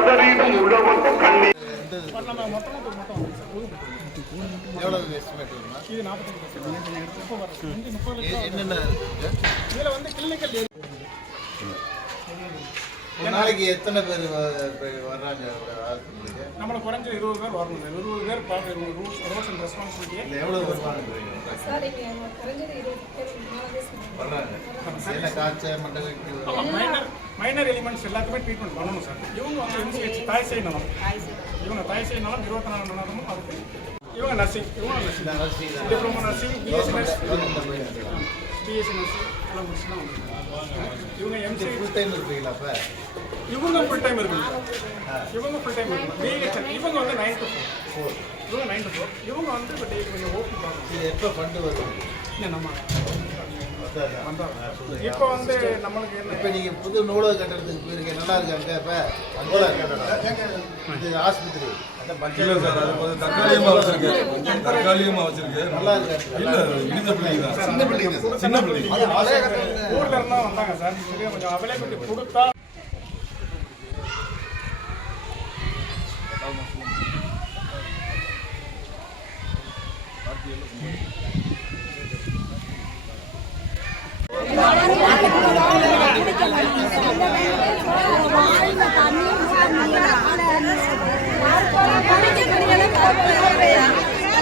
கதறிடும் உழவன் கண்ணி எவ்வளவு எஸ்டிமேட் வருமா இது நாற்பத்தஞ்சு என்னென்ன இதில் வந்து கிளினிக்கல் நாளைக்கு எத்தனை பேர் வர்றாங்க நம்மள குறைஞ்ச இருபது பேர் வரணும் இருபது பேர் பார்க்க ரூல்ஸ் ரூல்ஸ் அண்ட் ரெஸ்பான்சிபிலிட்டி எவ்வளோ வருவாங்க வர்றாங்க. காய்ச்சல் மண்டல மைனர் எலிமெண்ட்ஸ் எல்லாத்துக்குமே ட்ரீட்மெண்ட் பண்ணணும் சார். இவங்க வந்து எம்சிஹெச் தாய் சேய் நலம். இவங்க தாய் சேய் நலம் இருபத்தி நாலு மணி நேரமும் அதுக்கு இவங்க நர்சிங் இவங்க nursing diploma nursing BSc nursing BSc nursing எல்லாம் முடிச்சுனா இவங்க எம்சி ஃபுல் டைம் இருப்பீங்களா அப்போ இவங்க ஃபுல் டைம் இருக்குங்க இவங்க ஃபுல் டைம் இருக்குங்க. பிஹெச்எல் இவங்க வந்து நைன் டு ஃபோர் இவங்க நைன் டு ஃபோர் இவங்க வந்து இப்போ டெய்லி கொஞ்சம் ஓப்பி பார்க்கணும். இது எப்போ ஃபண்டு வரும் இல்லை நம்ம இப்போ வந்து நம்மளுக்கு என்ன? இப்போ நீங்கள் புது நூலக கட்டடத்துக்கு போயிருக்கீங்க நல்லா இருக்கு அங்கே? இப்போ நூலக கட்டடம் இது ஆஸ்பத்திரி. இல்ல சார் அது கொஞ்சம் தற்காலிகமா வச்சிருக்கு தற்காலிகமா வச்சிருக்கு. நல்லா இருக்கு? இல்ல இடிந்த பிள்ளைங்க தான். சின்ன பிள்ளைங்க சின்ன பிள்ளைங்க. ஊர்ல இருந்தா வந்தாங்க சார். சரியா கொஞ்சம் அவைலபிலிட்டி கொடுத்தா இந்த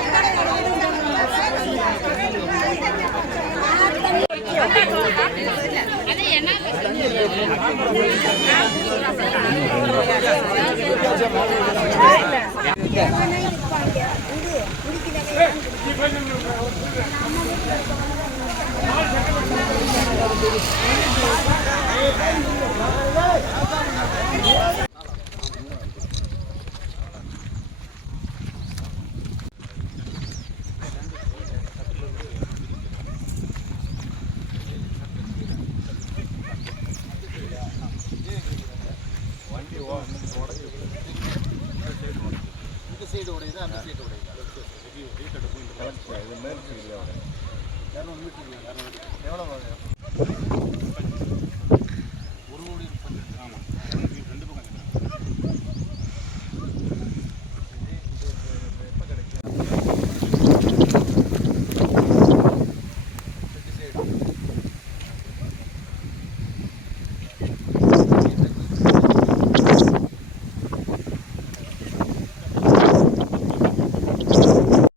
சைடு உடையுது அந்த சைடு உடையுது இரநூறு மீட்டர் எவ்வளோ